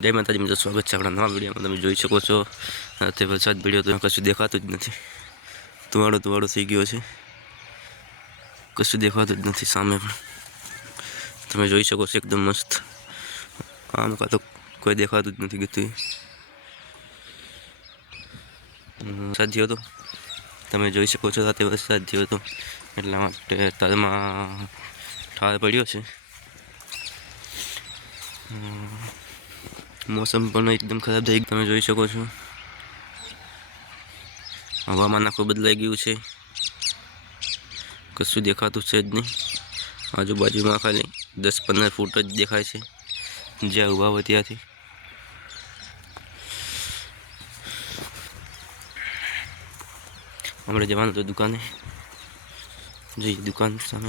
જય માતાજી મિત્રો, સ્વાગત છે આપણા નવા વિડીયોમાં। તમે જોઈ શકો છો તે વરસાદ પડ્યો તો કશું દેખાતું જ નથી, ધુવાડો થઈ ગયો છે, કશું દેખાતું જ નથી સામે પણ તમે જોઈ શકો છો એકદમ મસ્ત। આમ કાં તો કોઈ દેખાતું જ નથી ગયું। વરસાદ થયો તો તમે જોઈ શકો છો, રાતે વરસાદ થયો તો એટલા માટે તળમાં ઠાર પડ્યો છે। मौसम पण एकदम खराब થઈ ગયું, તમે જોઈ શકો છો। હવામાન આખું બદલાઈ ગયું છે, કશું દેખાતું છે જ નહીં। આજુબાજુમાં ખાલી 10-15 ફૂટ જ દેખાય છે જ્યાં ઊભા હોય ત્યાંથી। આપણે જવાનું તો દુકાને, જઈ દુકાન સામે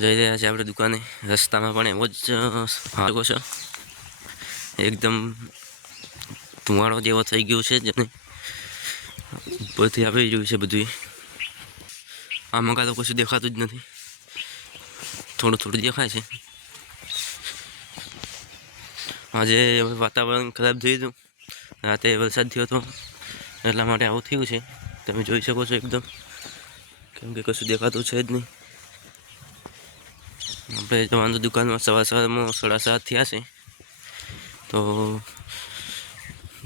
જઈ રહ્યા છે આપણે દુકાને। રસ્તામાં પણ એવો જ શકો છો, એકદમ ધુવાડો જેવો થઈ ગયો છે જેને ઉપરથી આવી રહ્યું છે બધું। આમાં કાં તો કશું દેખાતું જ નથી, થોડું દેખાય છે। આજે વાતાવરણ ખરાબ થયું હતું, રાતે વરસાદ થયો હતો એટલા માટે આવું થયું છે। તમે જોઈ શકો છો એકદમ, કેમ કે કશું દેખાતું છે જ નહીં। આપણે જવાનું દુકાનમાં સવારમાં 7:30 થયા છે। તો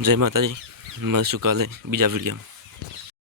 જય માતાજી, મળશું કાલે બીજા વિડીયોમાં।